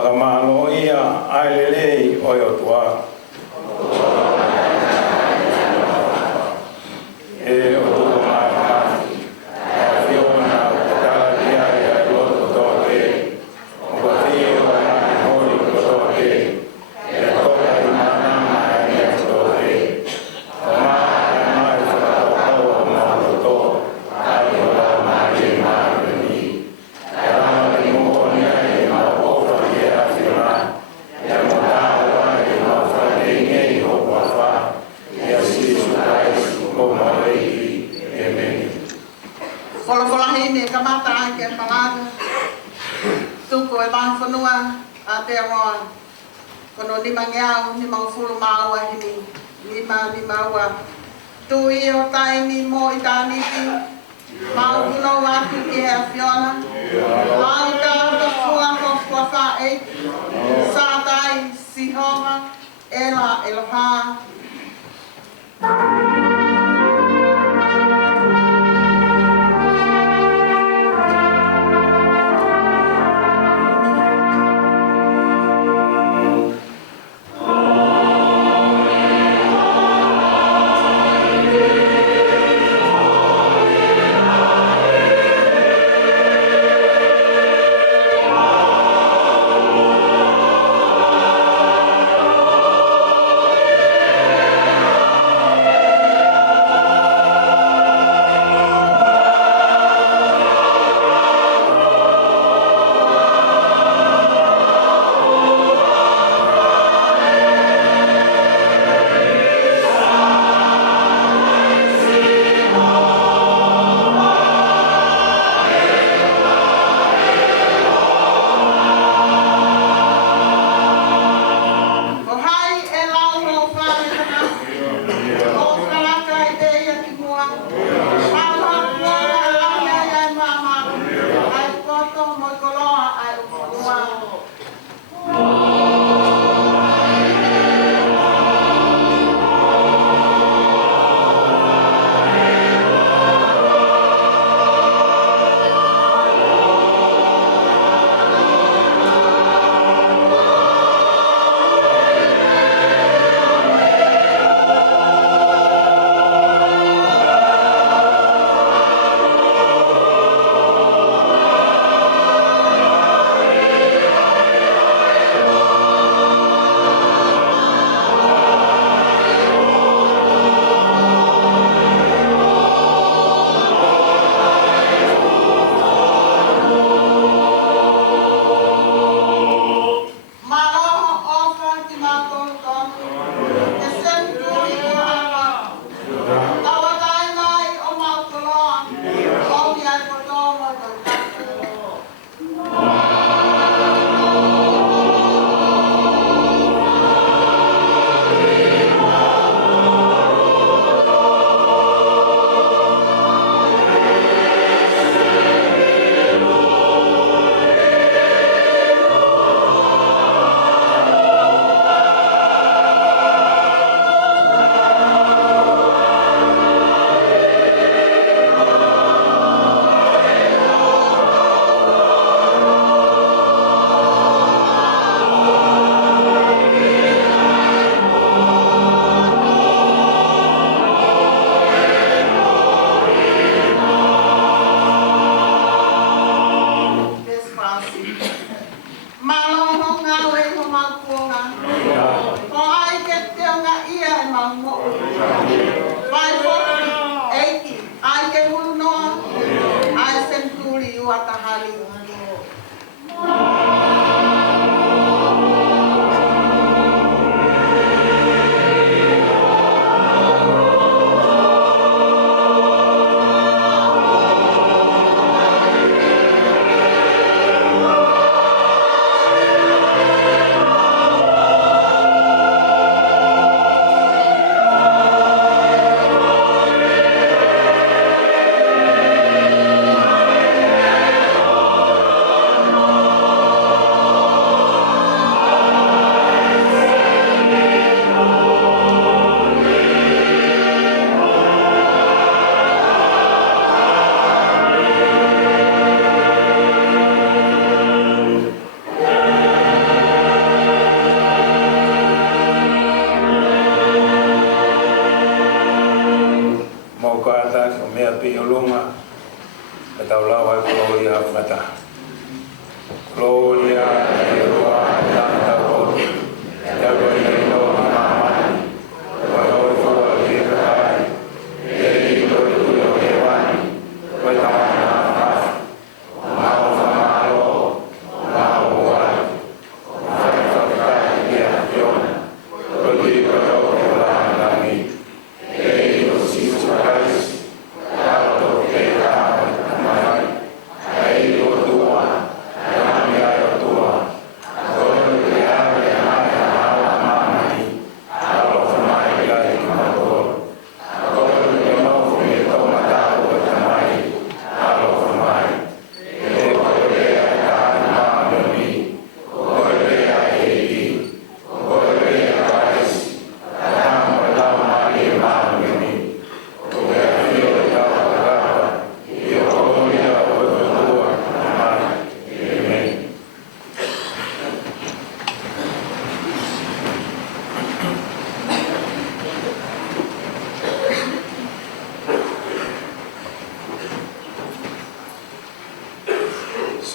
Whakamano ia ailelei oiotua. E o tuku maamani, a whiona o te tātia e a loto toke, o ka whio a nai hori kotoke, e toka i mana mai e toke, o maa e mai whakatau o mato to, a i o la mai e mai ni, e rama i mohoni ai ma ofa i e a whiona, e a motawa i ma whake ngei ho wafa, e a sisu kai o mawei. Whalawhalahi me kamata ai ke whalaga. Tuku e maha whanua a te aroa. Kono lima ngeau, lima ufuru maua hini. Lima ua. Tui o taimi mo i tāniti. Mau uno watu ki hea whiona. Mau tāta fua ko whawha eiki. Sātai sihonga. Ela eloha.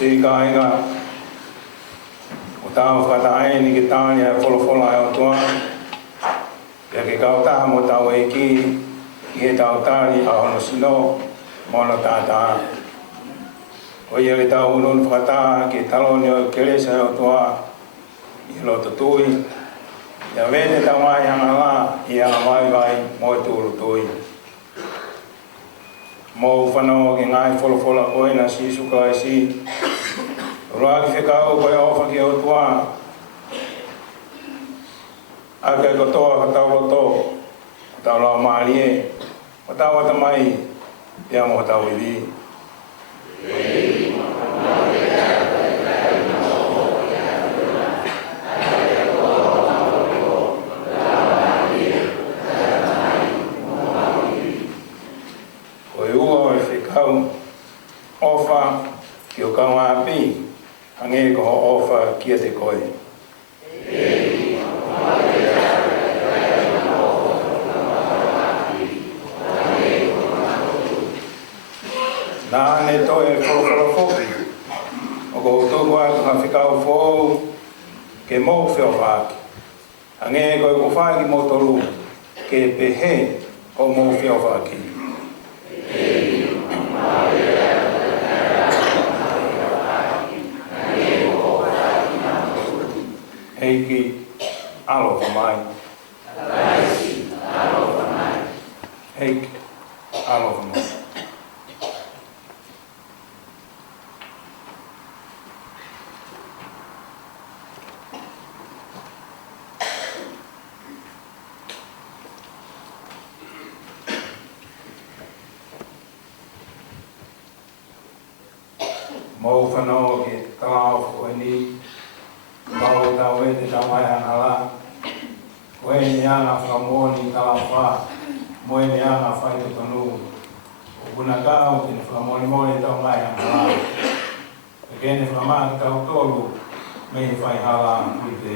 si ka inga o tau whatae ni ki tāni a wholofola e o tua. Pia ke kau taha mo tau e ki he tau tāni a hono sino mono tātā. O ia ke tau unun whakatā ki taloni o keresa e o tua i loto tui. Ia vene tau mai hanga la i a mai vai mo e tūru tui. Mo whanau ki ngai wholofola koe na si suka e si. Rua ki whekau koe ofa ki o tua. Aka ko toa ka tau loto. Tau lau maari e. O tau ata mai. Pia mo tau i vi. Ofa ki o kaunga api, hange ko ho ofa kia te koe. Nā ne toi e whorofora whoki, o ko tōku atu ha whikau whou ke mō whio whaki. Hange ko e ko whaki mō toru ke pehe o mō whio whaki. Heiki alofa mai. Heiki alofa mai. Mau whanau ke kalao koe ni. Mau tau e te tau mai hana la. Koe ni anga whamoni kalao wha. Moe ni anga whai te tonu. O kuna kau tene whamoni mone tau mai hana la. E kene whamani tau tolu. Me ni whai hala kui te.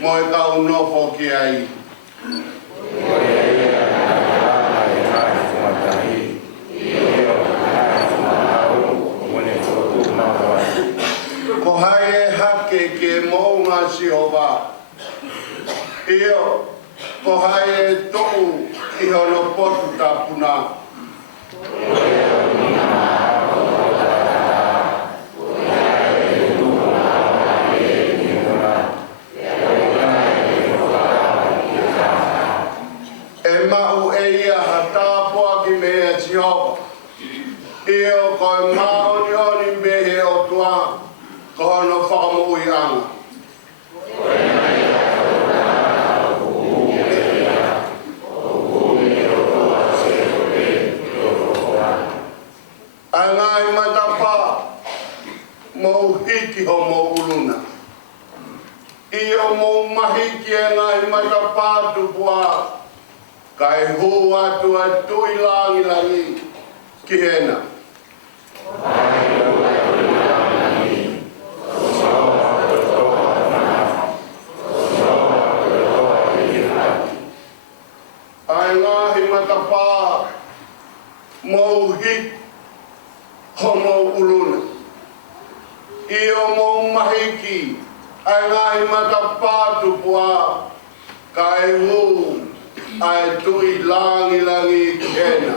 mo e ka unofo ki ai. Ko hai e hake ke mounga Jehova. Io, ko hai e tohu i hono potu tapuna. E mau e ia hatapoa ki mea Jehova. Io koe maoni oni mehe o tua, ko hono whakamui anga. Ai ngai matapa, mau hiki ho mau uluna. Io mau mahiki e ngai matapa tupua, kai hua tua tui langi langi ki hena. Ai ngahi matapa, mau hiki homo uluna. Io mo mahiki, ai ngai matapatu pua, kai hu, ai tui langi langi kena.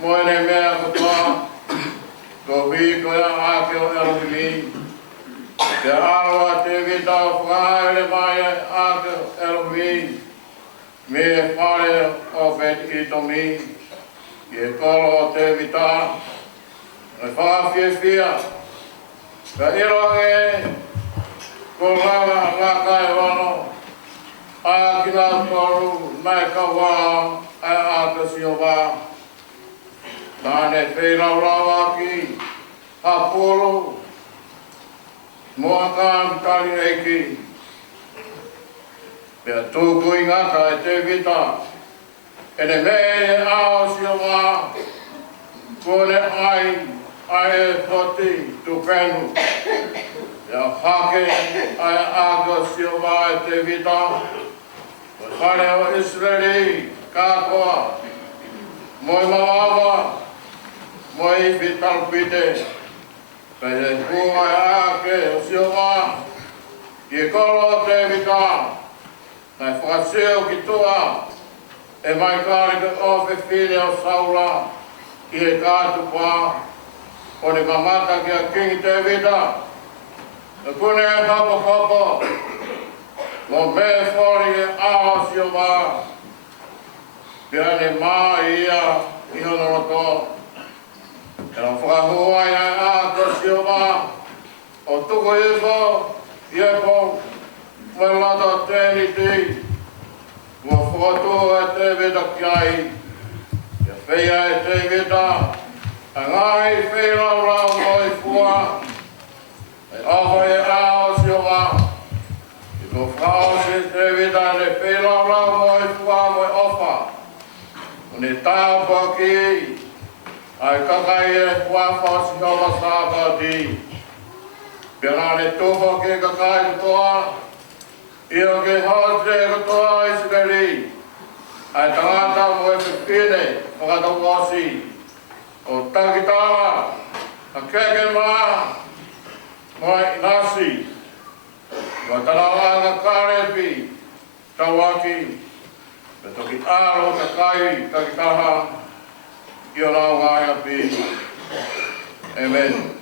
Moene mea kutua, ko hui ko ia ake o Elohimi. Te arawa te vita o whaere mai ake o Elohimi. Me whare o Bet Itomi. Ie kolo o te vita. E whawhiawhia. Ka ironge, ko langa laka e wano. A kina toru, mai ka wā, a ake sio wā. Nāne whēraurawa ki, hapolo, moa kāng tari eiki. Pea tūku i ngata e te vita, e ne mei e ao sio wā, kone ai e whoti tu whenu. Pea hake ai aga sio wā e te vita, o whare o Israeli, kākoa, moi mawawa, moi vital pite, kai e kua e ake o sio wā, i e kolo te vita, nai whakaseo ki tua, e mai kāre ke ofe whine o saula, i e kātu pā, o ne mamata ki a kingi te vita, e kune e papa, mo me whori e ao sio wā, pia ne mā ia i hono roto. E na whakahua i ai āta sio wā, o tuko i who, i e who, mai lata tēni ti, mua whakatoa e te veta ki ai, ia whea e te veta, a ngai whera rau moi fua, e aho e ao sio wā, i ko whao se te veta ne whera rau moi fua moi ofa, ne tāo paki, ai kakai e whawhasi hawa sāka ti. Pia nāne tōpa ke kakai katoa, ia ke hāte katoa Israeli. Ai tangata mo e whiwhine, whakata wasi, o takitawa, a keke maa, mai nasi, wa tarawa karepi, tawaki, me toki aro kakai takitaha, i o rau ngāia pi. Amen.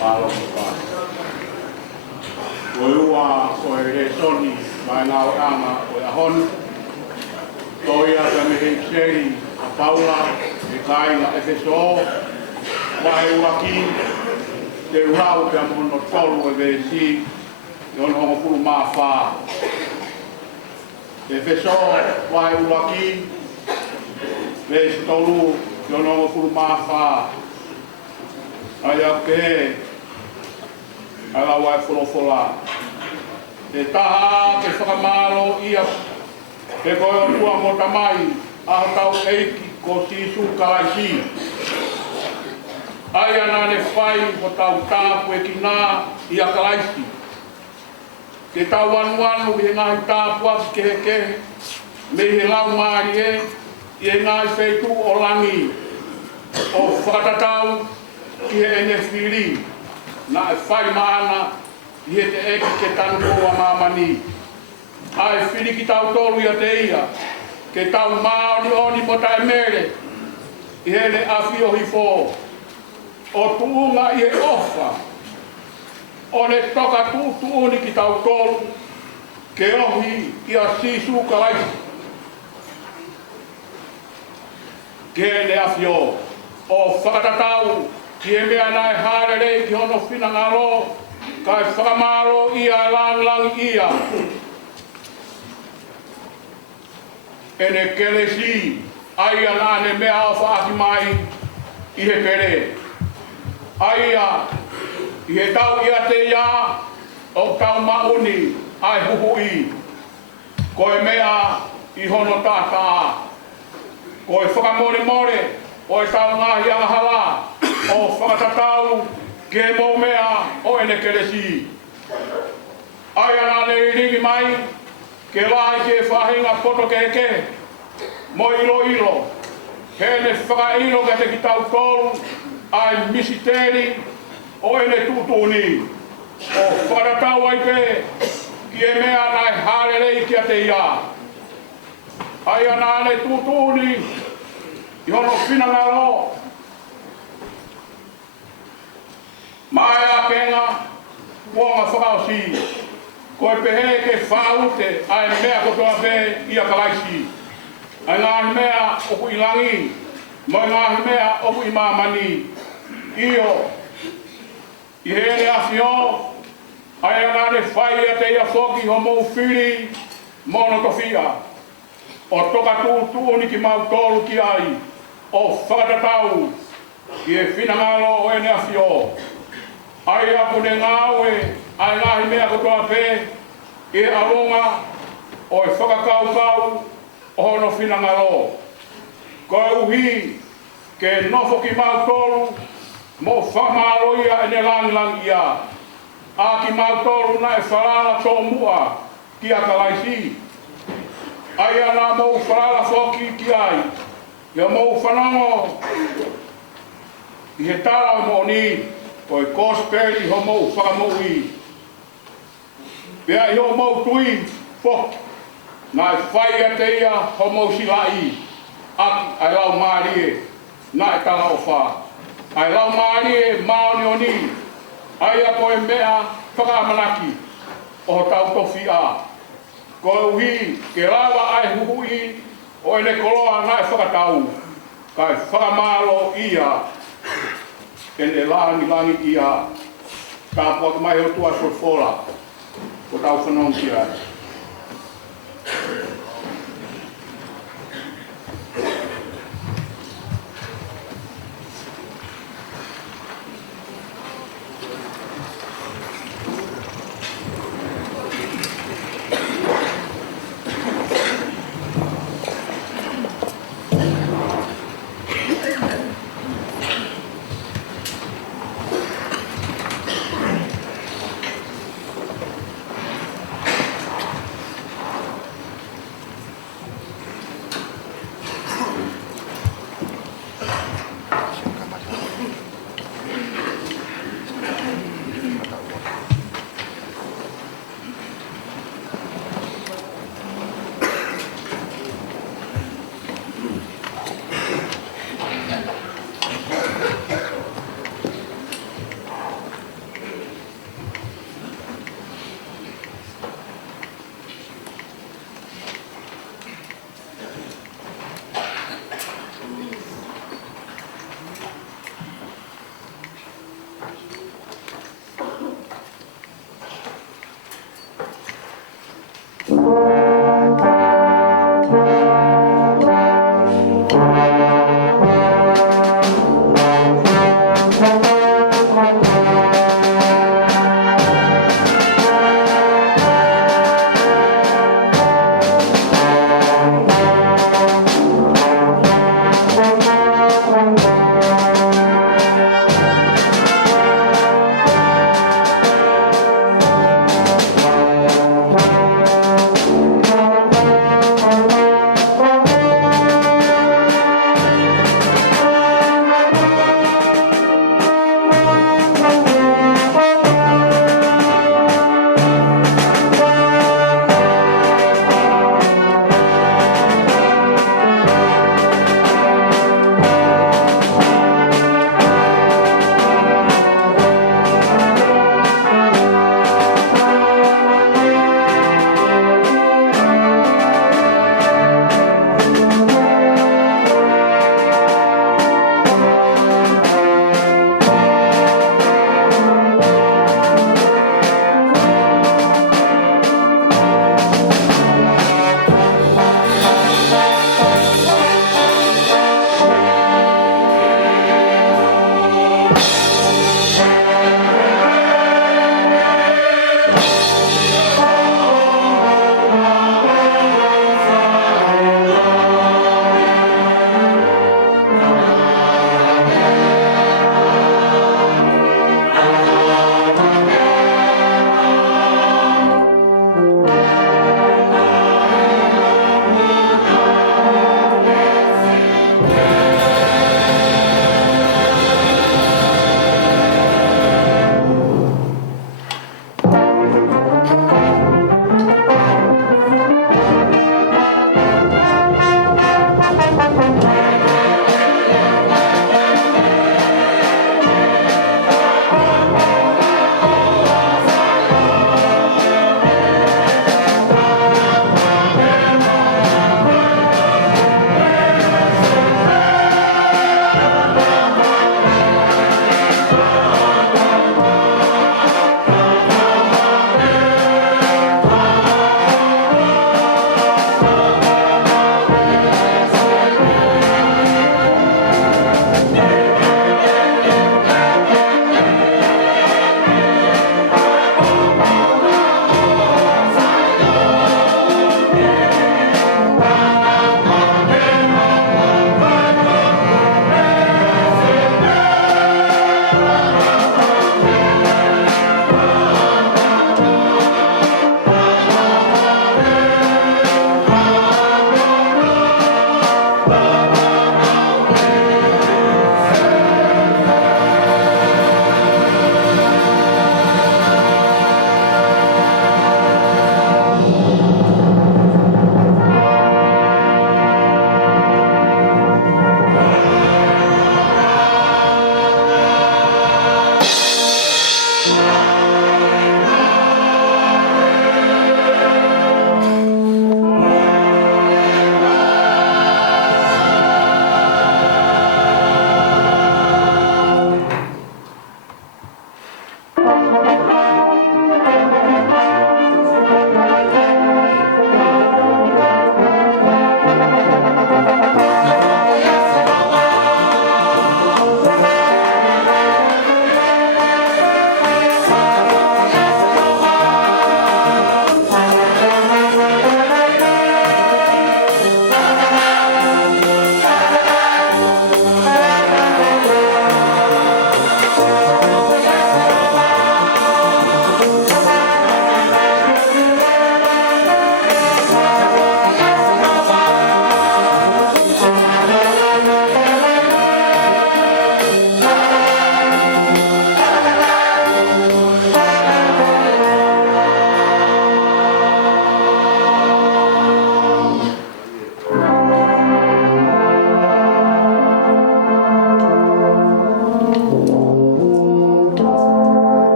malo pa. Ua o e soni mai ngā o anga o e ahonu. Toia ka me hei seri a Paula e kāinga e Efeso. Wahe ua ki te urau te amono tolu e vesi i ono hongo pulu maa wha. Efeso wahe ua ki vesi tolu i ono hongo pulu maa wha. Ai au ke he ala wae wholofola. Te taha ke whakamaro ia te koe o tua mo tamai aho tau eiki ko sisu kalaisi. Ai ana ne whai ko tau tāpu e ki nā ia kalaisi. Ke tau anuanu i ngāhi tāpu atu kehe me he lau maari i ngāhi wheitu o langi o whakatatau ki he ene whiri. Na e whai maana i he te eki ke tanu koa mamani. Ai whiri ki tau tolu ia te ia, ke tau maori oni mo tae mere, i hele awhi o hifo. O tuunga i he ofa, o ne toka tuuni ki tau tolu, ke ohi i a sisu kalai. Ke hele awhi o whakatatau, ki e mea nai hārerei ki hono whina ngaro, kai whakamaro ia lang ia. Ene kelesi, aia nane mea o whaaki mai i he pere. Aia, i he tau ia te ia, o tau mauni, ai huhui. Koe mea i hono tata. Koe whakamore more, o e tau ngahi ahala. O whakatatau ke mō mea o ene keresi. Ai ana nei ringi mai, ke lai ke whahinga poto keke, mo ilo. Hene whakailo ke te ki tau tolu, ai misiteri o ene tutuni. O whakatatau ai pe, ki e mea nai harerei ki a te ia. Ai ana nei tutuni, i hono whinangaro, mai a penga, wonga whakausi. Koe pehe ke whaute, ai mea kotoa pe ia kalaisi. Ai ngāhi mea oku i langi, moi ngāhi mea oku i mamani. Io, i hele a whio, ai ngāne whai a te ia whoki ho mou whiri, mono to whia. O toka tuuni ki mau tolu ki ai, o whakatatau, ki e whinangalo o ene a whio. Ai aku ne ngawe, ai ngahi mea kotoa pe, e aronga, o e whakakau, o hono whinangaro. Koe uhi, ke nofo ki mau tolu, mo whamaro ia ene lang ia. A ki mau tolu na e wharala tō mua, ki a kalaisi. Ai ana mou wharala whoki ki ai, ia mou whanongo, i he tala o mo ni, Koe kosperi ho mou whakamoi. Pea i ho mou tui whoki. Nai whai a te ia ho mou silai. Aki ai lau maarie. Nai tala o wha. Ai lau maarie maoni o ni. Ai a koe mea whakamanaki. O tau tofi a. Koe uhi ke lawa ai huhui. O ene koloa nai whakatau. Kai whakamalo ia. Ene langi ia, tāpua ka mai o tua sofola, ko tau whanong ki ai.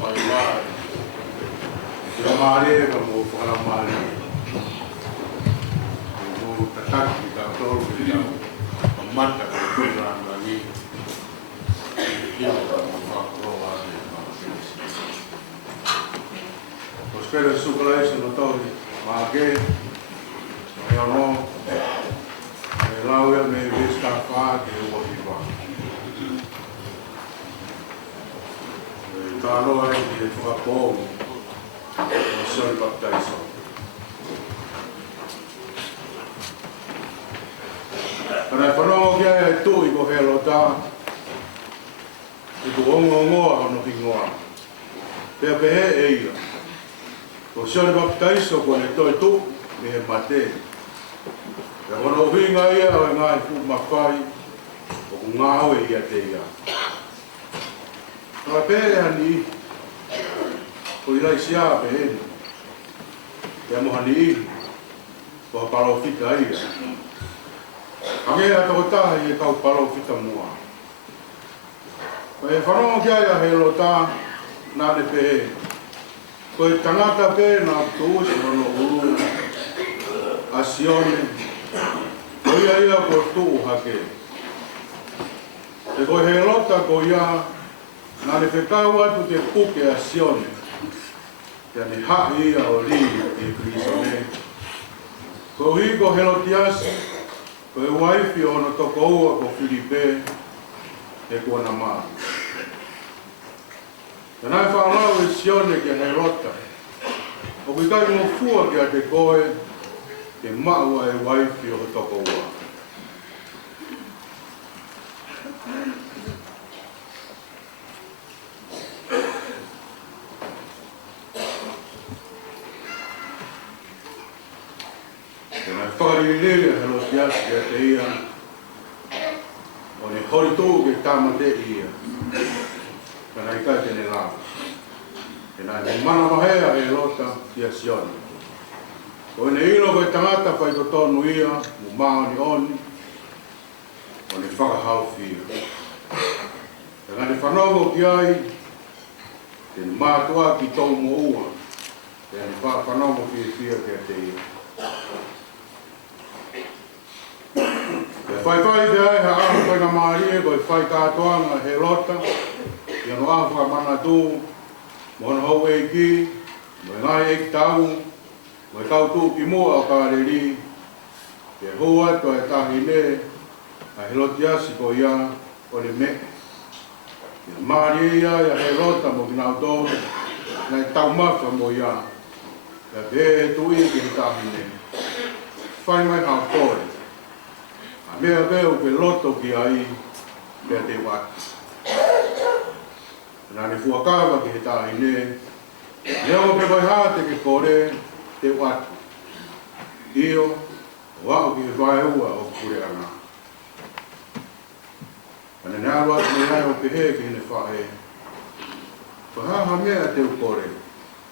whaiwai. Kira maare ka mo whakara maare. Mo tataki ka tolu ki tau. Pamata ka tūranga ni. Kira ka mo whakaroa ni. Spero succolare sono tori, ma che io no, l'audio mi riesca a fare che io voglio fare. Allora che fa poco, non so il battesimo. Però che è tu, i che lo dà, i tuoi non ti muovono. Per è io. Ko sione baptaiso ko le toi tu me he mate. Ka kono hinga ia o ngai fu mawhai o ngā oe ia te ia. Ka pere hani ko ilai sia pe heni. Te mo hani i ko palo fita ia. Angea toko taha i e kau palo fita mua. Ko e whanonga kia ia he lo tā nāne pe heni. Ko e tangata pe na tūsi no uru a sione. Ko ia ko tū hake. E ko he lota ko ia nā ne whekau atu te puke a sione. Te ane ha'i ia o li e Krisone. Ko hi ko he lotiasi. Ko e waifi o no toko ua ko Filipe e kua na maa. E nai whaalau e sione ki hei rota. O kui kai mo fua ki a te koe, te maua e waifi o toko ua. E nai whakarilele he lo tiasi ki a te ia, o ni hori tō ke tamate ia. Kana i kai tene lā. E nai me mana mahea e lota i a sione. O ne ino koe tangata whai ko tonu ia, mu maa ni oni, o ne whakahau whia. E ngane whanongo ki ai, te ni mātua ki tau mo ua, te ni whanongo ki whia ki a te ia. E whai te ai ha ahu koe na maarie, koe whai kātoanga he lota, ia no awha mana tū, moana hau e ki, mo e ngai e ki tau, mo e kau tū ki mua o kāreri, ke hua to e tahi ne, a he loti asi ko ia, o le me. Ia maari ia, ia he lota mo ki nau tōru, ngai tau mawha mo ia, ia te e tu i ki tahi ne. Whai mai hau kore, a mea veo ke loto ki ai, pia te waki. Nā ne fuakawa ki he tahi ne, leo pe vai hāte ke kore te watu. Io, wau ki he vai ua o kure ana. Ana nā watu me ai o ke he ki hine whae. Ko haha mea te ukore,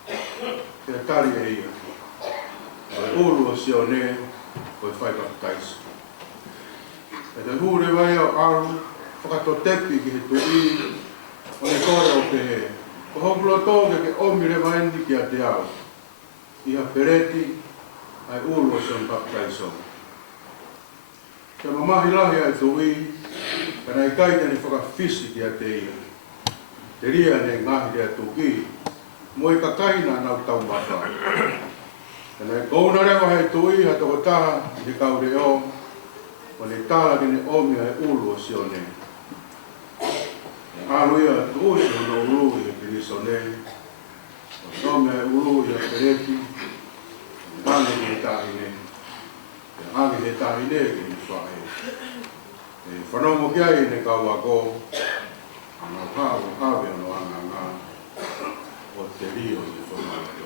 te atari e ia. Ko e uru o sio ne, ko e whaika kaisu. E te hure vai au aru, whakatotepi ki he tui, o ne kore o te he. Ko hoklo tōke ke omi re waendi ki a te au. Iha pereti, ai uru o son baptaiso. Te mamahi lahi ai tui, kana i kai tani whakawhisi ki a te ia. Te ria ne ngahi rea tuki, mo i kakaina nau tau mata. Kana i kouna rewa hei tui, hatoko taha, i te kaure o, o ne tāla ki ne omi ai uru o sione. Aloia tuusi no uru i Krisone, o some uru i a pereti, ngane he tahine, e ngane he tahine ki ni whae. E whanongo kia i ne kaua ko, ana kāu hawe no anga ngā, o te rio i whanongo.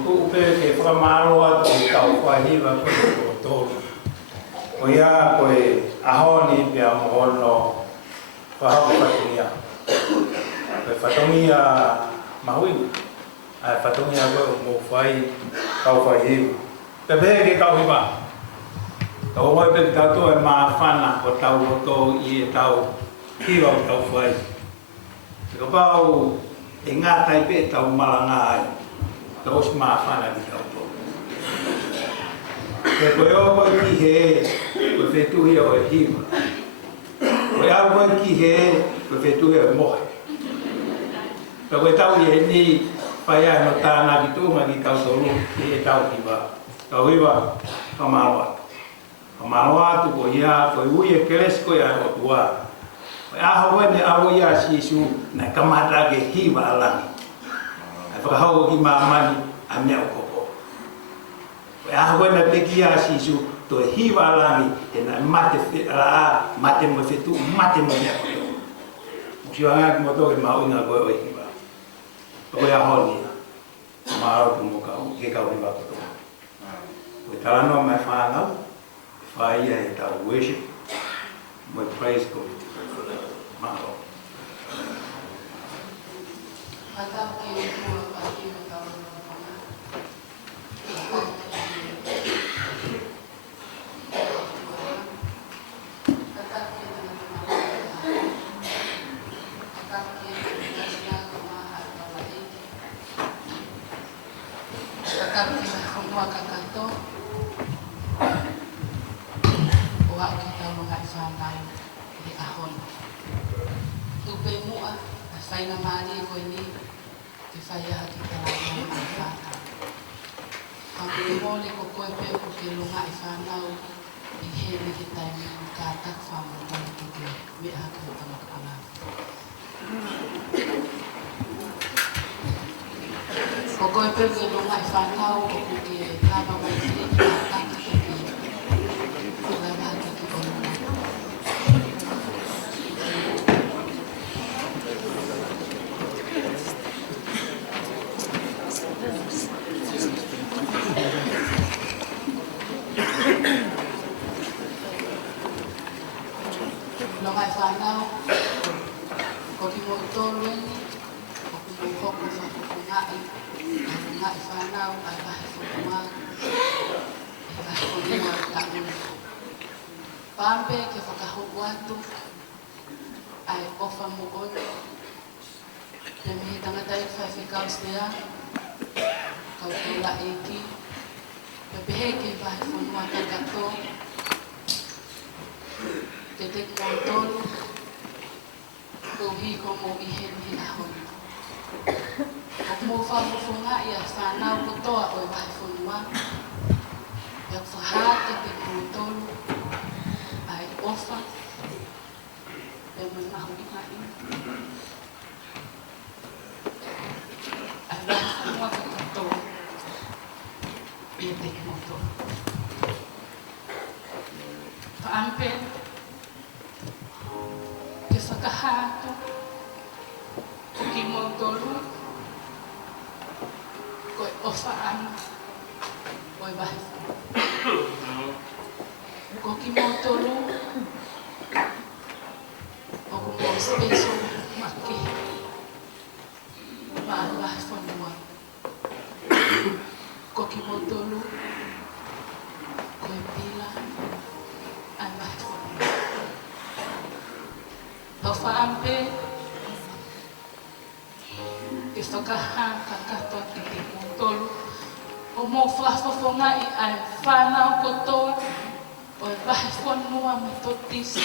tu upe ke whakamaro atu i tau whahiwa koe o tōru. O ia koe ahoni pia mohono whahau whatungia. Koe whatungia mahuina. Ai whatungia koe o mō whai kau whahiwa. Te pehe ke kau hiwa. Tau hoi pe tau tō e maa whana o tau roto i e tau hiwa o tau whai. Te ka pau e ngā taipe tau malanga ai. Tau si maa whana ki tau tō. Te koe o koe ki he, koe whetuhi o e hiwa. Koe au koe ki he, koe whetuhi o e mohe. Ka koe tau i he ni whai ai no tāna ki tūma ki tau tōru ki e tau hiwa. Tau hiwa, whamaro atu. Whamaro atu ko ia, koe ui e keles koe ai o tua. Koe aho wene aho ia sisu na kamata ke hiwa alangi. Ai whakahau ki maamani a mea o kopo. Koe aho wene peki ia sisu to e hiwa alangi e na mate mo whetu, mate mo mea koe. Mukio anga ki moto ke maunga koe o hiwa. Koe aho nia. Whamaro tu mo kau, ke kau hiwa koto. Koe talano mai whanau. Whai e tau worship, my praise God. Maho. Atau ke ua pagi me tau rupana. Atau ke tana atau ke kasih aku maha atau lagi. Atau ke semua kakato. Wak kita mengat sanai di ahon. Tupe mua, asai nama ni ko ini, kifaya kita lagi mengat. Aku boleh ko koi pe ko ke lunga ifanau, ihene kita ni katak famu ko kita biar kita makana. Ko koi pe ko lunga ifanau ko ke lama mai ni katak kita. Longai whanau, ko ki mo tolu ni, ko ki mo hoku whakukungai, ngai whanau, ai wahi whakumau, ai wahi whanua lakuna. Pampe ke whakahoku atu, ai ofa mo ono, pe mihi tangatai whaiwhikau stea, kau tula eki, pe pehe ke wahi whanua tagato, te te kontolu, ko hi ko mo ihen hi ahon. Ko mo whamufunga ia whanau ko toa o wahi whanua. Ia whahate te kontolu, ai ofa, e manahu i mai. Ai wahi whanua ka katoa, ia te kontolu. Whaampe, ke whakahato, ko ki motoru, ko e ofa ana, o e wahi. Ko ki motoru, o ko mo special maki, ma wahi whanua. Ko ki motoru, ko e pila, ai wahi whanua. Au whaampe, ke whakaha kakato ki te kutolu, o mō whawhawhongai ai whanau kotoa, o e wahi whanua me totis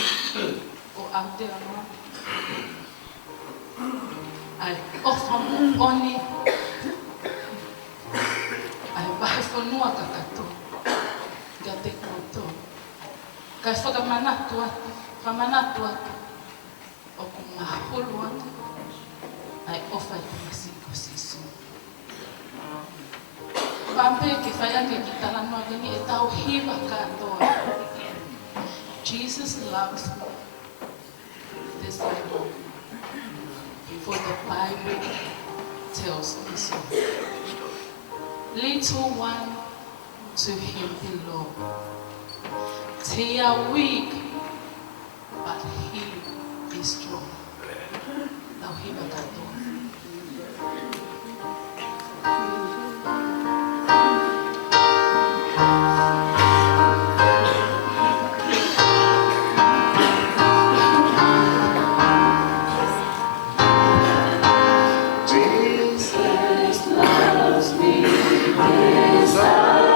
o Aotearoa. Ai ofa mo oni, ai wahi whanua kakato, kia te kutolu. Kai whakamanatu atu, whamanatu atu, o ku mahulu atu, ai ofa i kumasiko sisu. Pampe ke whai ake ki talanoa gani e tau hiwa katoa. Jesus loves me. This I know. For the Bible tells me so. little one to him belong. They are weak, but he is strong. Now he will adore. Wow!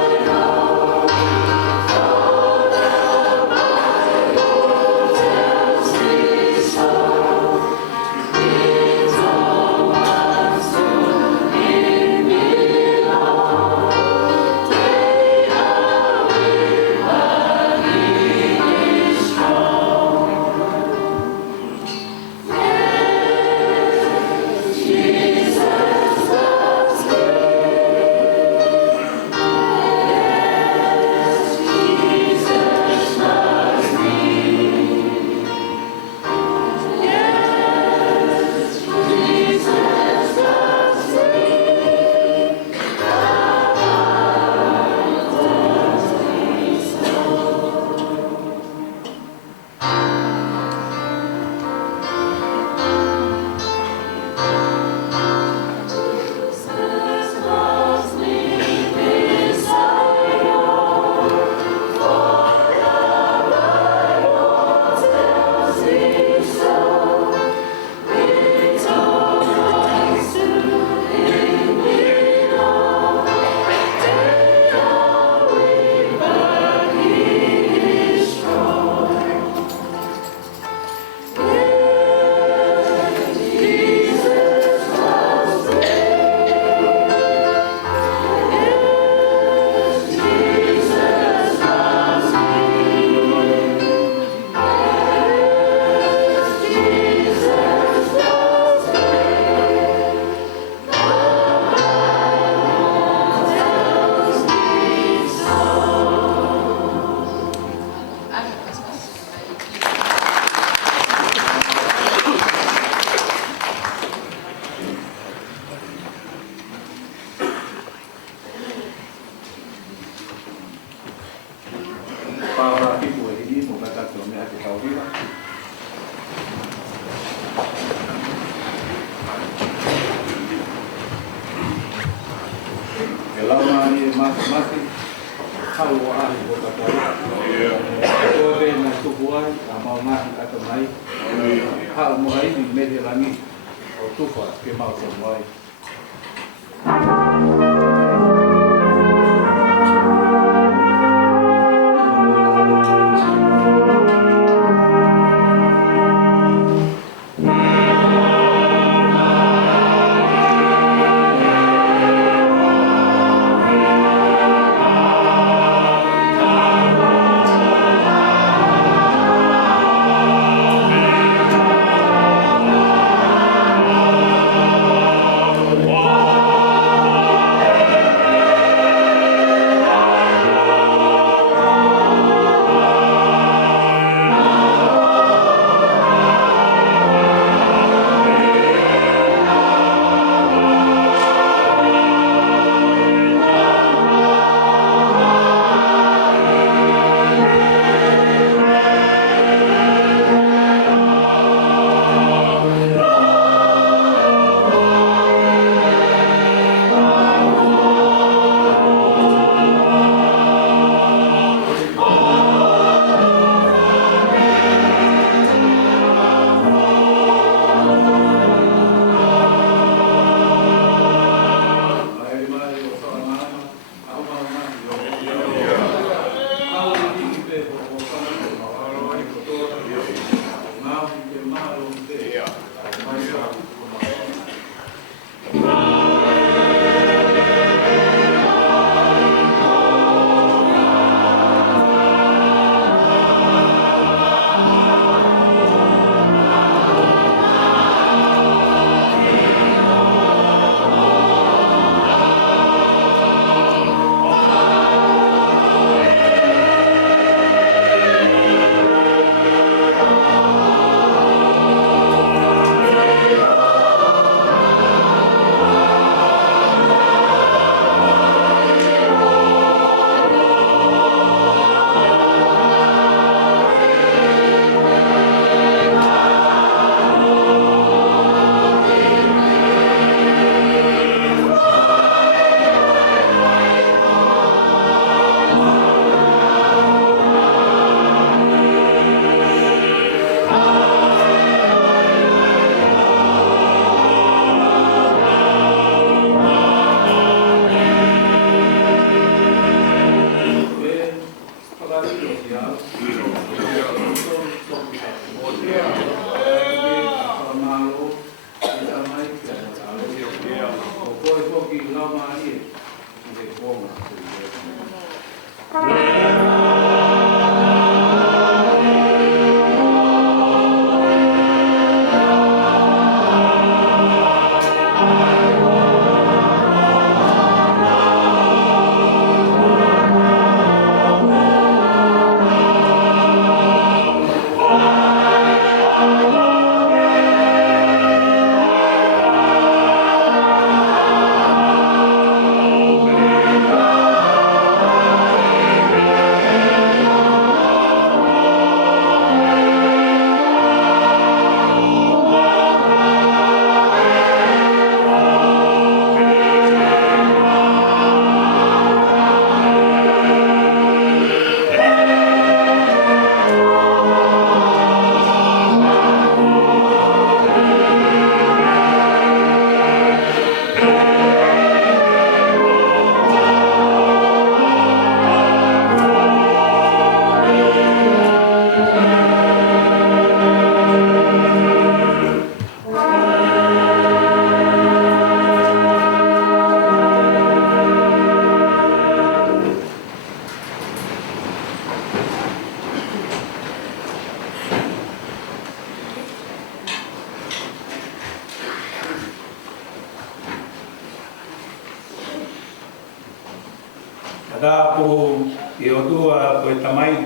Madapu i o tua koe tamai,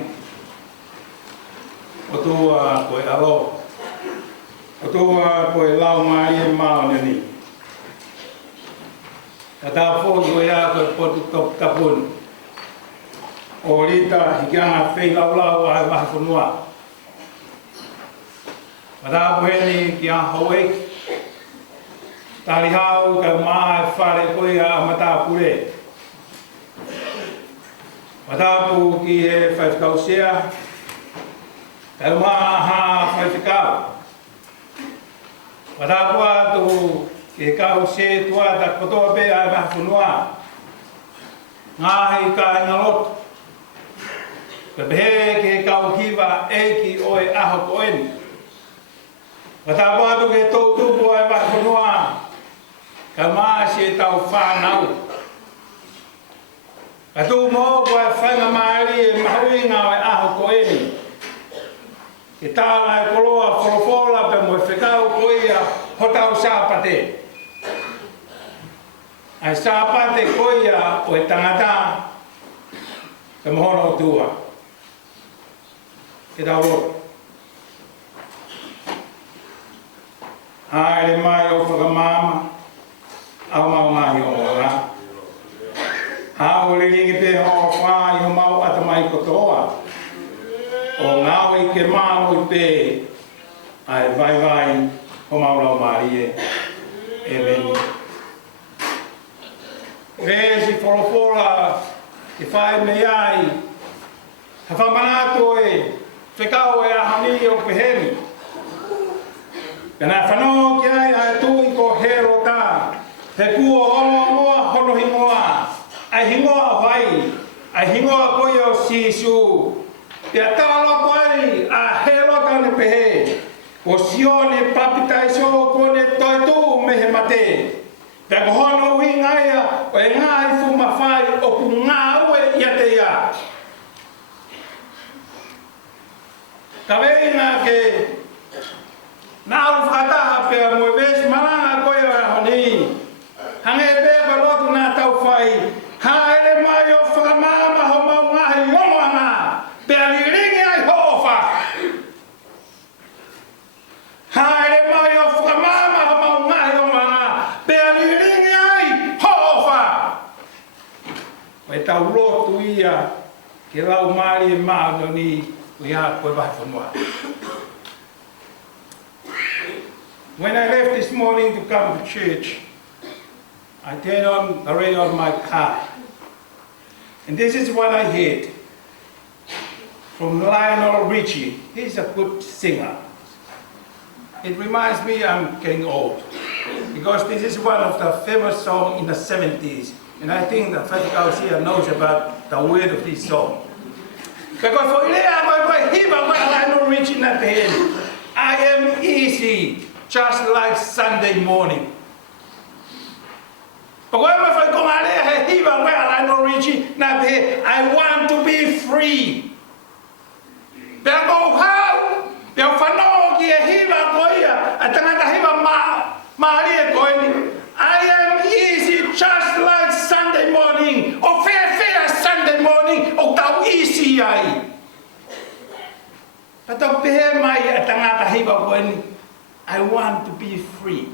o tua koe alo, o tua koe lau mai e mao nani. Madapu koe a koe potu tok tapun, o rita hikianga whei lau lau a waha whanua. Madapu heni ki a hauek, tari hau ka maa e whare koe a madapu re. Madapu ki he whaifikau sea, kau maa ha whaifikau. Madapu atu ki he kau se tua ta kotoa pe a maha whanua. Ngahi ka inga lotu. Pepehe ki he kau hiwa eiki oe aho koeni. Madapu atu ki he tau tupu a maha whanua. Kau maa se tau whanau. Atu mo koe whanga maari e mahuinga o e aho koeni. Ke tāna e koloa wholofola pe mo e whekau koea hotau sāpate. Ai sāpate koea o e tangata pe mohono tua. Ke tau roto. Haere mai o whakamama, au mau mahi o ngā. Hau ringi pe ho whai ho mau atamai kotoa. O ngāwi ke māu i pe ai vai ho mau lau marie. Amen. Resi wholopora ke whai me ai. Ha whamanato e whekau e ahani o peheni. Pena whanau ki ai ai tui ko hero tā. He kua ono moa hono hingoa. Ai hingoa vai, ai hingoa koe o sisu. Pea tālo koe a hero kane pehe. O sione papitaiso kone toi tū mehe mate. Pea kohono ui ngaia o e ngai fuma whai o ku ngā ue ia te ia. Ka vei ngā ke nāu whakataha pea mo e vesi maranga koe o ahoni. Hange pea ka lotu nā tau whai. Haere mai o whakamama ho mau ngahi omoanga, pea li ringi ai hoofa. Haere mai o whakamama ho mau ngahi omoanga, pea li ringi ai hoofa. Mai tau rotu ia, ke lau maari e maano ni, ui a koe vai whanua. When I left this morning to come to church, I turned on the radio of my car. And this is what I heard from Lionel Richie. He's a good singer. It reminds me I'm getting old. Because this is one of the famous songs in the 70s. And I think that Father Garcia knows about the word of this song. Because for Lionel Richie at the end, I am easy, just like Sunday morning. I want to be free. I am easy just like Sunday morning. Or fair Sunday morning. Or tau easy ai. I want to be free.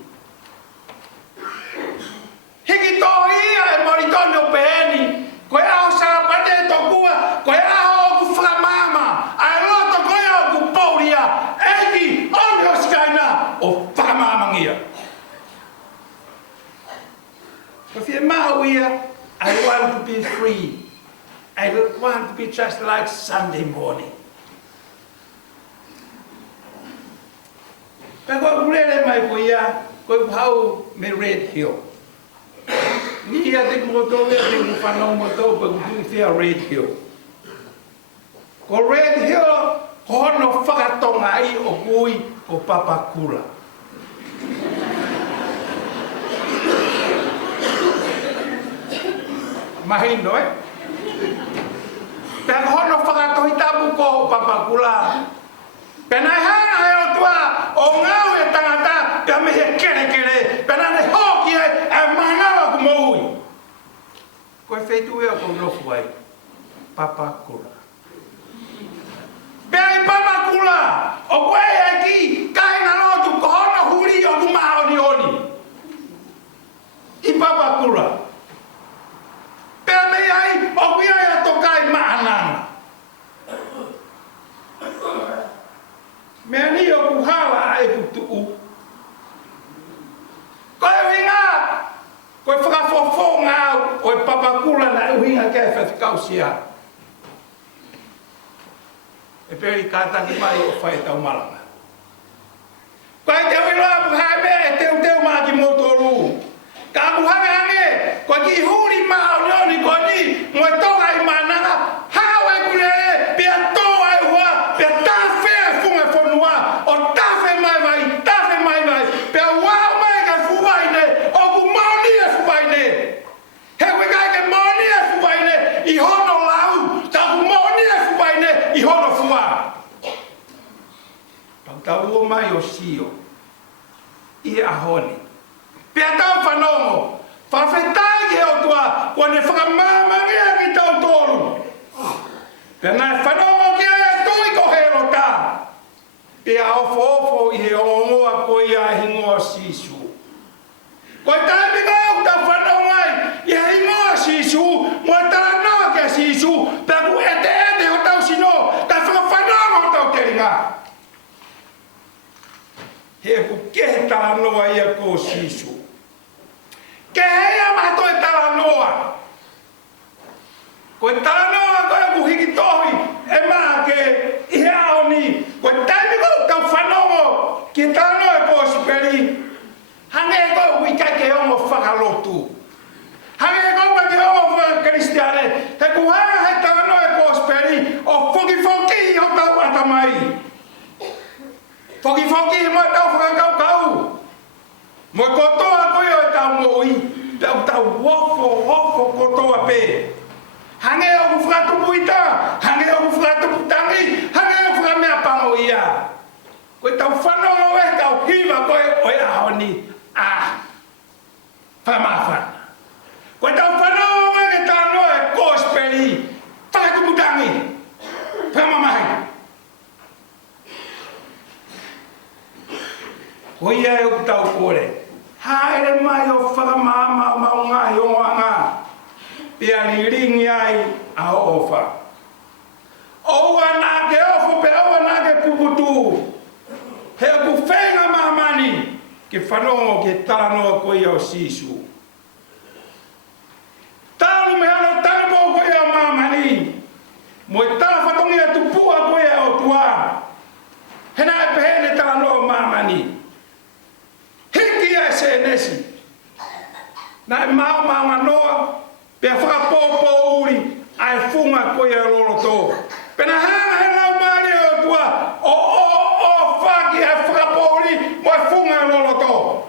Hiki tō ia e moritono peheni, koe au sa pate tokua, koe au ku whakamama, ai roto koe au ku pauria, eki oni o skaina o whakamamangia. Koe whie mahu ia, I want to be free. I want to be just like Sunday morning. Pea koe urere mai koe ia, koe hau me Red Hill. Ni a te moto e te whanau moto pa kutu whia Red Hill. Ko Red Hill, ko hono whakatonga ai o kui o Papakura. Mahi noi? Pea ko hono whakatohi tapu ko o Papakura. Pea nai hana e o tua o ngau e tangata pea mehe kere. Pea nai hoki e manawa ku maui. Koe whetu ea ko lofu ai. Papa kula. Pea papa kula. O koe e ki kai na lotu ko hono huri o kumaha oni oni. I papa kula. Pea mei ai o kuia ea tokai maananga. Mea ni o kuhala ai kutuu. Koe winga. Koe whakafofo ngā o e papakula na uhinga kei whatikausia. E peri kātangi mai o whai tau malanga. Koe te wiroa puhae mea e teu maa ki motoru. Ka puhae hange, koe ki huri maa o nioni koe ni, moe toga i mananga, hao e kune e, pia toa e hua, pia tawhe e funga whanua, o tawhe mai vai, pia wau mai ka fuwaine, o ku maoni e fuwaine. He koe kai ke maoni e fuwaine, i hono lau, ka ku maoni e fuwaine, i hono fuwa. Pau o mai o sio, i ahoni. Pia tau whanongo, whawhetai ke o tua, kua ne whakamāmangia ki tau tōru. Pia nai whanongo ki aia tui ko hero tā. Pia ofo i he ongoa ko i a hingoa sisu. Koe taimi kau tau whanongo ai, i a hingoa sisu, moe tala noa ke sisu, pia ku ete o tau sino, ta whanongo o tau teringa. He ku kehe tala noa ia ko sisu. Ke heia mato e tala noa. Koe tala noa koe ku hiki tohi e maa ke i he aoni. Koe taimi kou tau whanongo ki tala noa e ko siperi. Hange e kou wikai ke ongo whakalotu. Hange e kou ke ongo whakaristiane. He ku hanga he tala noa e ko siperi o whoki o tau atamai. Whoki mo e tau whakakau. Mo kotoa koe o tau ngoi, tau wofo kotoa pe. Hange o kufratu puita, hange o kufratu putangi, hange o whakamea pango ia. Koe tau whanongo e tau hiva koe o e ahoni, whamawhana. Koe tau whanongo e ke tano e kosperi, whakatu putangi, whamamahi. Koe ia e o tau kore. Haere mai o whakamama o maungahi o anga. Pea ni ringi ai a ofa. Oua nā ke ofo pe oua nā ke puputu. He ku whenga mamani ke whanongo ke tānoa koe o sisu. Tālu me hano tāpo koe o mamani. Mo e tāla whatongi a tupua koe o tua. Hena e pehene tānoa mamani. Hiki e se nesi. Nai mau noa, pia whakapopo uri, ai funga koe a loroto. Pena hanga he lau maari o tua, o whaki e whakapo uri, mo e funga a loroto.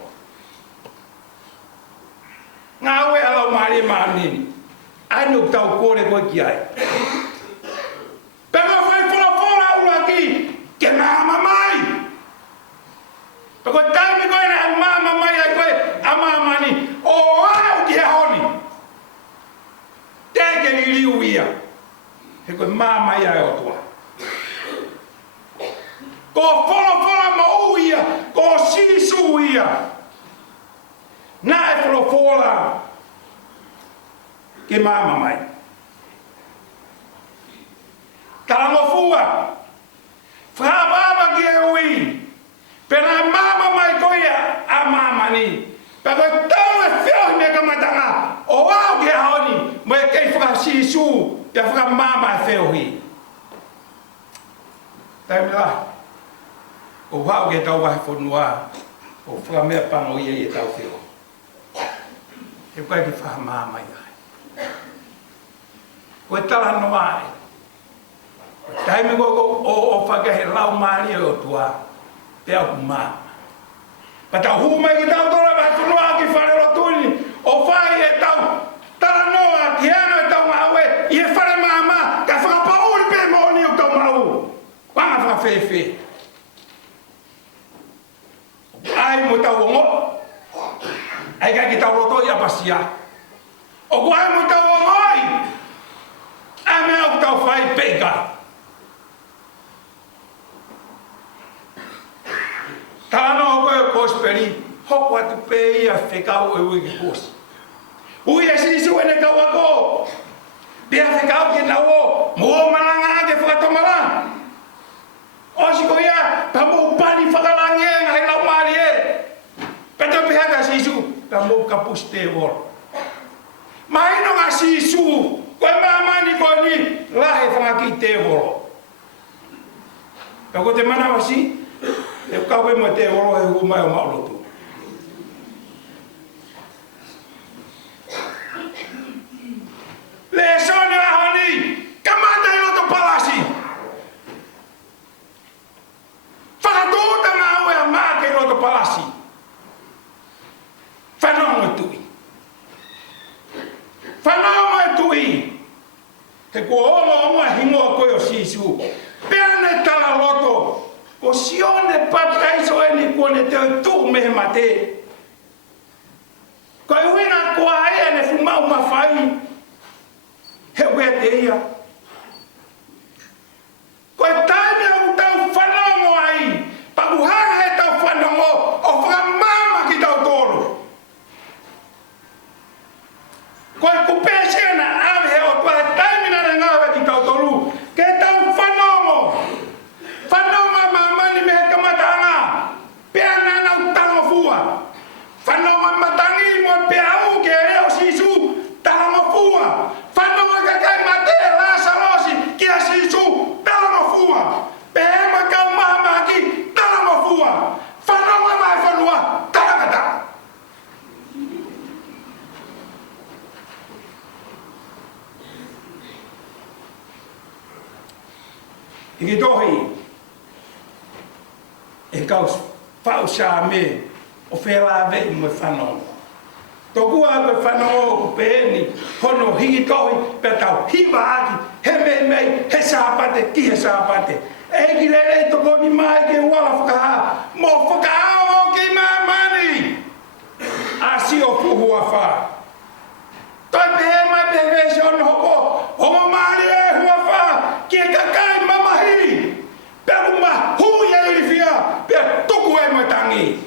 Ngā ue a lau maari maanini, ai nuk tau kore koe ki ai. Pena whai whora ura ki, ke nama mai. Pako taimi koe na mama mai ai koe a mamani o au ki he honi. Teke ni liu ia. He koe mama ia e o tua. Ko whora ma u ia, ko sisu ia. Nā e whora ke mama mai. Tarango fua. Whababa ki e ui. Pena mama mai koe a mamani. Peko tau e whio me kamatanga. O au ke haoni. Mo e kei whakasisu. Pea whakamama e whio hi. Taimila. O hau ke tau wahe whanua. O whakamea pango ia i e tau whio. E koe ki whakamama i ai. Koe tala noa e. Taimi o whakahe lau maari o tua. Pea ku mama. Pata huma ki tau tora vai whanua ki whare rotuni. O whai e tau tara noa ki hana e tau maue. I e whare mama ka whakapauri pe moni o tau mau. Wanga whakawhewhe. Ai mo tau ongo. Ai ka ki tau roto i apasia. O ko ai mo tau o ngoi. A me au tau whai peka. Tāna o koe kosperi, hoko atu pe ia whekau e wiki kosi. Ui e sisu ene kau ako. Pea whekau ke nau o, mo malanga ke whakatomarang. Osi ko ia, pa mo pani whakalangi e ngai lau maari e. Peta pea ka sisu, pa mo kapus te wor. Maino nga sisu, koe mamani koe ni, lahe whangaki te woro. Kako te mana wasi, e kawe mo te woro e hu mai o maolotu. Le sone ahoni, kamata i loto palasi. Whakatūta ngā ue a māke i loto palasi. Whanongo e tui. Whanongo e tui. He kua ongo hingoa koe o sisu. Peane tala loto. O sione papaiso e ni kone te o tū mehe mate. Koe uina kua aia ne fumau mawhai. He ue te ia. Koe taime au tau whanongo ai. Pakuhanga he tau whanongo o whakamama ki tau tōru. Koe kupese na awe he o tua he taime na rengawe ki tau tōru. Ke tau whanongo. Whanongo mamani me he kamatanga. Pea nana tango fua. Whanongo matangi mo pea au ke reo sisu. Tango fua. Whanongo kakai mate rasa rosi kia sisu. Tango fua. Pea makau mahamaki. Tango fua. Whanongo mai whanua. Tarangata. Iki tohi. E kau whau sa me o whera vei mo whanongo. Tōku a pe whanongo pēni, hono higi tohi pe tau hiwa aki, he mei mei, he sāpate, ki he sāpate. E ki rei toko ni mai ke wala whakaha, mo whakahao o ki mamani. Asi o puhua wha. Toi pe he mai pe vesi ono hoko, homo maari e hua wha, ki e kakai mamahi. Pe kuma hui e irifia, pe tuku e mai tangi.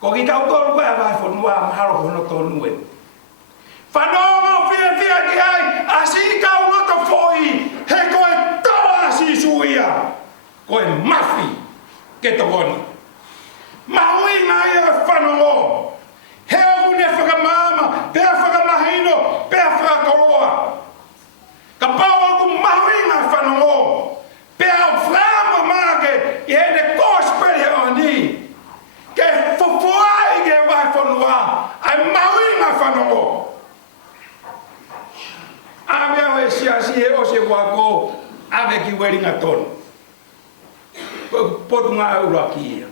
Ko ki tau tōru koe a vai whanua maharo hono tōnu e. Whanongo whia ki ai, asi kau loto fōi, he koe tawa asi suia. Koe mafi ke tokoni. Mahui ngai e whanongo. He oku ne whakamama, pea whakamahino, pea whakakoloa. Ka pau oku mahui ngai whanongo. Pea whama make, i hene kōspere he o ni. Ke fofoai ke vai whanua, ai maui ngā whanongo. Ame au e siasi he o se wako, ame ki weri ngā tonu. Potu ngā ura ki ia.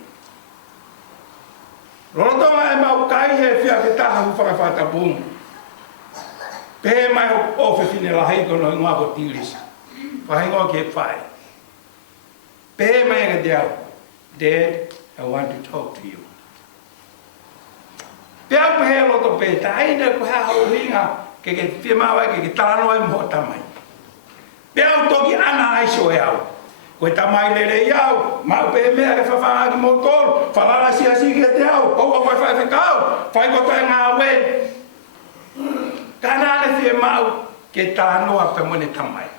Rorotonga e mau kai he whia ke taha hu whakawhata pūmu. Pehe mai o whiwhine la hei kono i ngā ko tirisa. Whahingo ke whai. Pehe mai e te au. Dad, I want to talk to you. Pea pehe loto pe, ta aina ko ha hau ringa, ke whimawai, ke tarano ai mho tamai. Pea toki ana aiso e au. Koe tamai lere i au, mau pehe mea ke whawhanga ki motor, whalara si ke te au, koua koe whai whekau, whai koto e ngā we. Kanane whimau, ke taranoa pe mone tamai.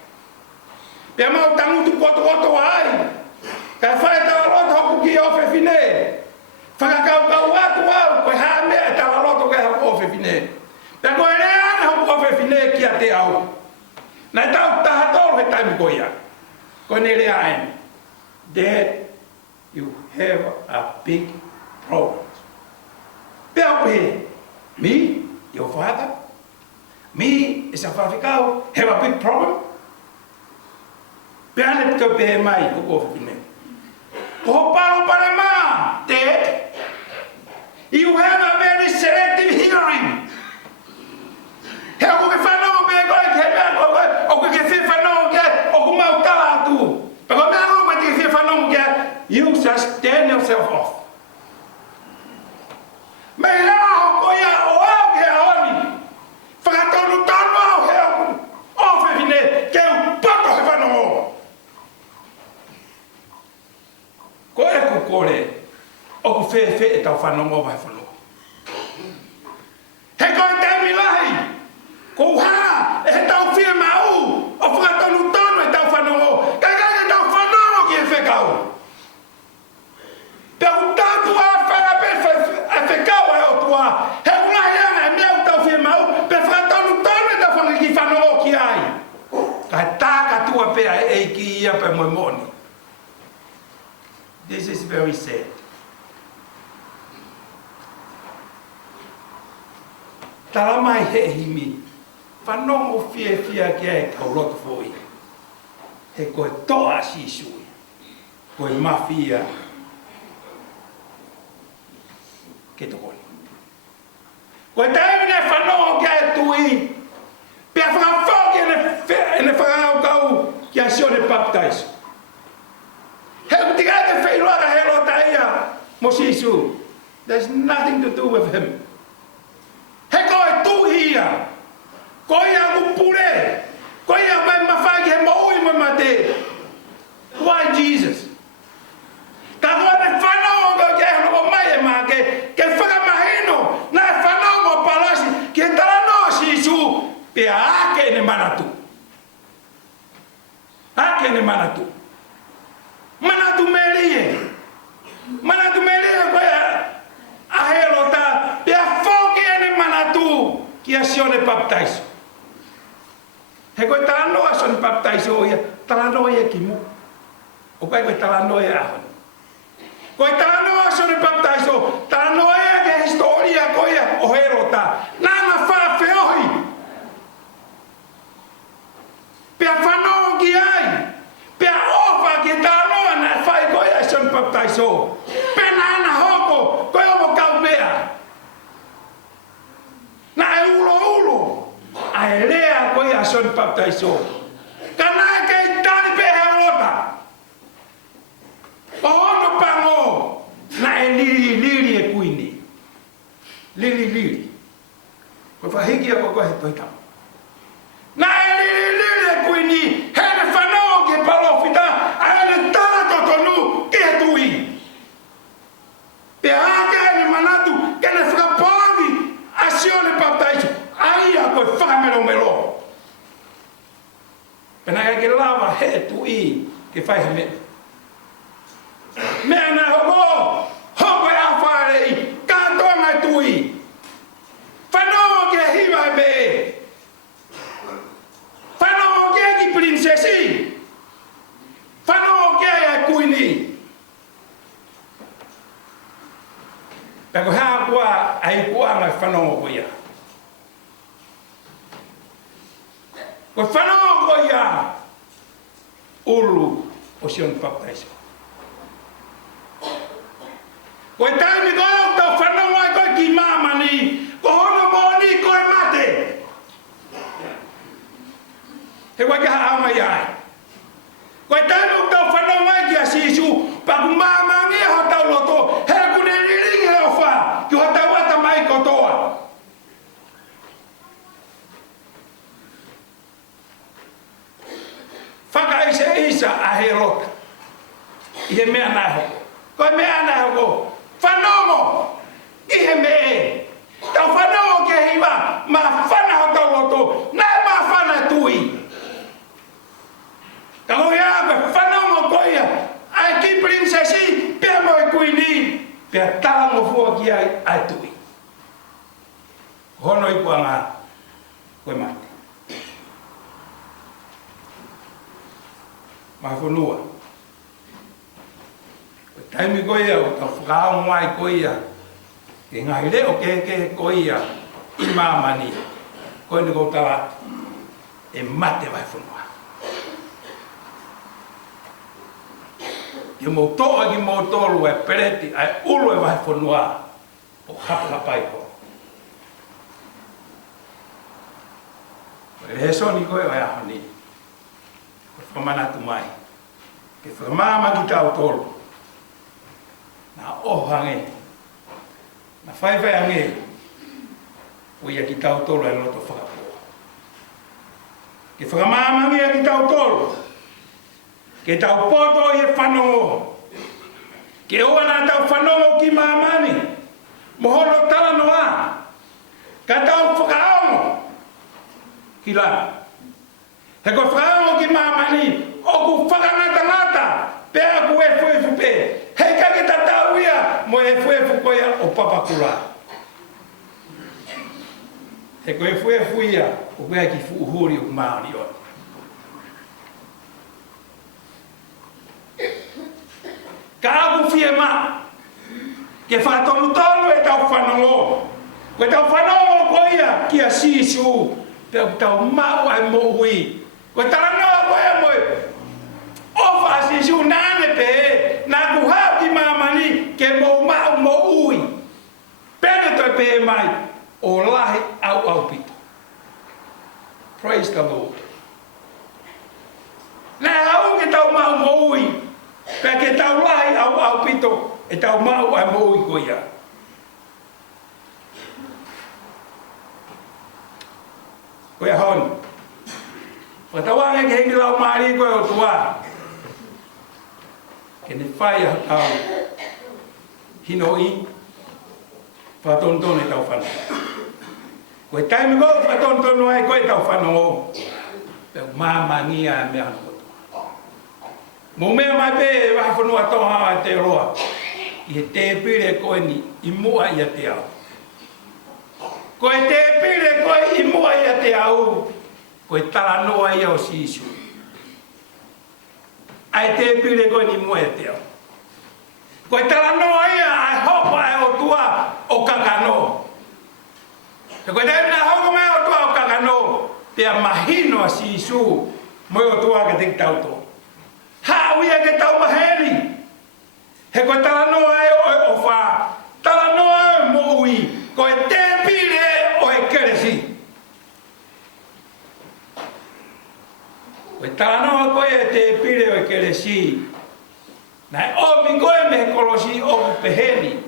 Pea mau tangutu koto ai. Kai whai tawa roto hopu ki ofe whine. Whakakau kau atu au, koe haa mea tawa roto kai hopu ofe whine. Pea koe reana hopu ofe whine ki a te au. Nai tau taha tolu he taimi koe ia. Koe ne rea aen. Dad, you have a big problem. Pea koe, me, your father, me, is a whawhikau, have a big problem? Pea ne koe pehe mai, hopu ofe whine. Oh, Paloma, Dad, you have a very selective hearing. How can I know me go get o que se fa no get o como o tala tu. Pero me hago me dice fa no get. You just stand yourself off. kore o ku fe e tau whanongo vai whanongo. He koe te milahi, ko ha e he tau whia mau o whakatonu tono e tau whanongo, kai tau whanongo ki e whekau. Pea ku tātu a whakape a whekau e o tua, he ungahi anga e mea u tau whia mau, pe whakatonu tono e tau whanongo ki whanongo ki ai. Kai tāka tua pea e ki ia pe moi moni. This is very sad. Tala mai he himi, whanongo fia kia e kau loto fōi. He koe toa sisui, koe mafia ke tokoni. Koe taimine whanongo kia e tui, pia whakawhau ene whakau kau kia sione baptaiso. He tika te whairoaka he rota ia mo sisu. There's nothing to do with him. He koe tuhia, koe ia kupure, koe ia mai mawhai he maui mai mate. Why Jesus? Ka koe ne whanongo ko ke hano mai e maa ke whakamahino, na e whanongo palasi, ke tarano sisu, pe ake ne manatu. Ake ne manatu. Manatu merie. Manatu merie koe ahelota, pe a manatu ki a sione baptaiso. He koe talanoa sione baptaiso o ia, talanoa ia ki mu. O koe talanoa ia ahon. Koe talanoa sione baptaiso, talanoa ia ke historia koe o herota. Nana whawhe ohi. Pea whanau ki ai. Pea ofa ki talanoa na whai koe a sione baptaiso. Pea nana hoko, koe omo kau mea. Na e ulo, a e lea koe a son baptaiso. Ka na e kei tani pe he rota. O ono pango, na e liri e kuini. Liri. Koe whahiki a koe he toitama. Na e liri e kuini, he ne whanau ke palofita, a e ne tana totonu ke he tui. Pe ake e ne manatu, ke ne whakapavi, asione baptaiso, ai a koe whakamero. Pena ke lava he tui ke whai he mea. Mea na hoko e a whare i, kātonga e tui. Whanau ke hiwa e me. Whanau ke ki prinsesi. Whanau ke e kuini. Peko haa kua ai kua ngai whanau ko ia. Ko whanau ko ia ulu o sione baptaiso. Ko e taimi ko au tau whanau ai koe ki mamani, ko hono moni koe mate. He wake haa mai ai. Ko e taimi au tau whanau ai ki a sisu, paku mamani ho tau loto, he kune riringi he ofa, ki ho tau ata mai kotoa. Whaka isa a he rota. I he mea nai hoko. Koe mea nai hoko. Whanongo. I he mea. Tau whanongo ke hiwa. Ma whana ho tau loto. Nai ma whana tui. Ka koe a koe whanongo koe ia. Ai ki prinsesi. Pea moe kuini. Pea talango fua ki ai tui. Hono i kuanga. Koe mate. Mahonua. Taimi koe ia o tau whakao mai koe ia. Ke ngai leo ke koe ia i mamani. Koe ni kou tawa e mate vai whanua. Ke mou toa ki mou tolu e pereti ai ulu e vai whanua o hapapai ko. Koe hesoni koe o e ahoni. Pamanatu mai. Ke whamama ki tau tolu. Na ohange. Na whaiwai ange. O ia ki tau tolu e loto whakapoa. Ke whamama ngia ki tau tolu. Ke tau poto i e whanongo. Ke oa nā tau whanongo ki mamani. Mohono tala noa. Ka tau whakaongo. Ki la. He ko whakaongo ki mamani. O ku whakangatangata. Pea ku e fuefu pe. Hei kake tatau ia. Mo e fuefu koia o papakula. He ko e fuefu ia. O koia ki fuuhuri o maoni o. Ka aku fie ma. Ke whatonu tonu e tau whanongo. Koe tau whanongo koia ki a sisu. Pea tau mau ai mo hui. Koe taranoa koia moe. Ofa sisu nane pe. Nā ku hau ki mamani ke mo mau mo hui. Pene toi pe mai. O lahi au pito. Praise the Lord. Nā hau ke tau mau mo hui. Pea ke tau lahi au pito. E tau mau ai mo hui koia. Koia hon. Whatawange ke hengi lau maari koe o tua. Ke ne whai au hino i. Whatontono e tau whanau. Koe taimi ko whatontono ai koe tau whanau. Pea māmangia e mea hano. Mo mea mai pe e whawhanua toha a te roa. I te pire koe ni i mua i a te au. Koe te pire koe i mua i a te au. Koe tala noa i au sisu. Ai te pire koe ni mua i a te au. Koe tala noa i ai hopa e o tua o kakano. Te koe te ina hoko mai o tua o kakano. Pea mahino a sisu. Moi o tua ka te tauto. Hauia ke tau maheri. He koe tala noa e o wha. Tala noa e mo ui. Koe te pire o e keresi. Koe tala noa koe e te pire o e keresi. Nai omi koe me he kolosi o peheni.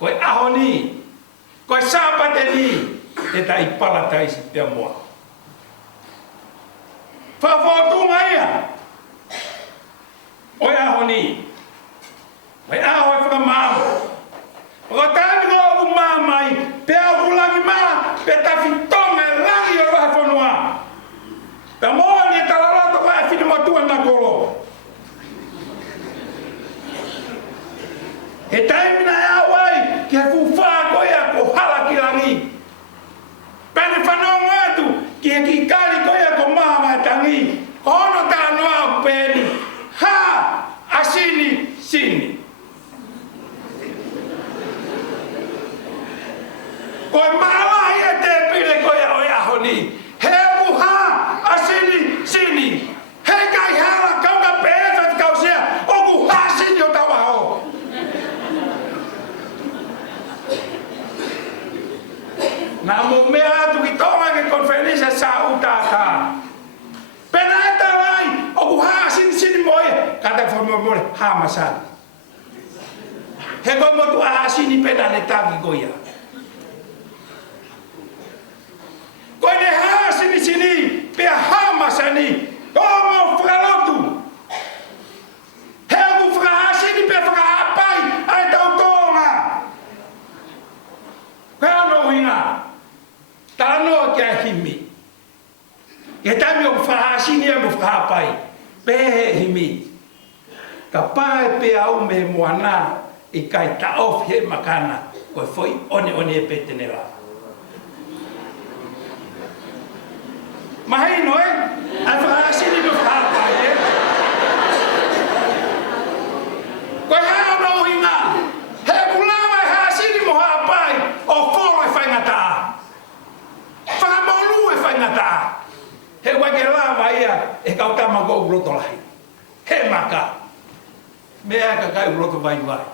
Koe ahoni. Koe sāpateni. Te tai palataisi pia moa. Whawhotunga ia. Oi ahoni. Mai aho e whakamau. O tāmi ko o mamai. Pea o lagi ma. Pea tafi tonga e lagi o raha whanua. Pea moa ni e talaroto ka e whina matua na kolo. He taimina e awai. Ki he fuwhaa koia ko hala ki langi. Pene whanongo atu. Ki he ki kari koia ko mamai tangi. Hono tā noa o pēni. Ha! Asini! Sini! Koe maalahi e te pile koe o ahoni. He muha! Asini! Sini! He kai hala kauka pēwhat kausea. Oku hasini o tawa ho. Nā mo mea atu ki tonga ke konferenisa sa utata. Pena e tawai, oku haa sini moe, kata whamamore, haa masani. He koe motu haa sini pena ne tangi koia. Koe ne haa sini, pea haa masani, komo whakalotu. He oku whakahaa sini, pea whakahapai, ai tau tonga. Koe ano hinga, tānoa kia himi. Ke tami o whahasini e mo whahapai. Pehe himi. Ka pae pe au me moana i kai taof he makana. Koe foi one e petene la. Mahi noe? Ai whahasini mo whahapai e? Koe hao no hinga. He kulama e hasini mo whahapai. O folo e whaingata. Whakamolu e whaingata. He wake lava ia e kautama ko uloto lahi. He maka. Mea ka kai uloto vai vai.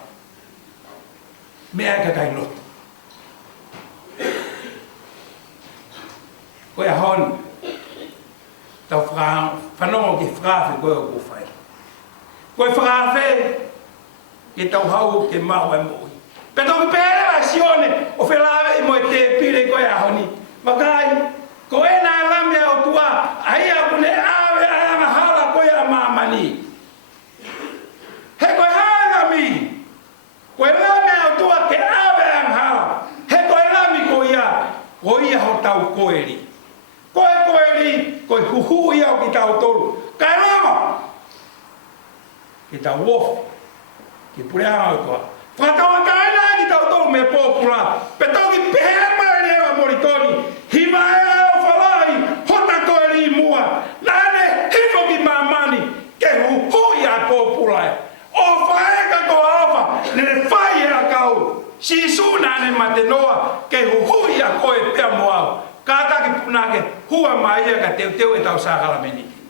Mea ka kai loto. Koe hon. Tau whanongo ki whaafi koe o kufai. Koe whaafi ki tau hau ke mau e moi. Peto ki pēra sione o whelawe i mo e te pire koe ahoni. Makai. Koe nā lame o tua, ai a kune awe a anga hala koe a mamani. He koe hae mi. ki ta wofi ki pure a ko whakatawa ka ena ki tau tau me pōpura pe tau ki pehe mai ni ewa moritoni hima e o whalai hota koe ri mua nane hifo ki mamani ke hui a pōpura o whaeka ko awa nene whai e a kau si suna ne matenoa ke hui a koe pia moau ka taki punake hua mai e ka teu teu e tau sākala meniki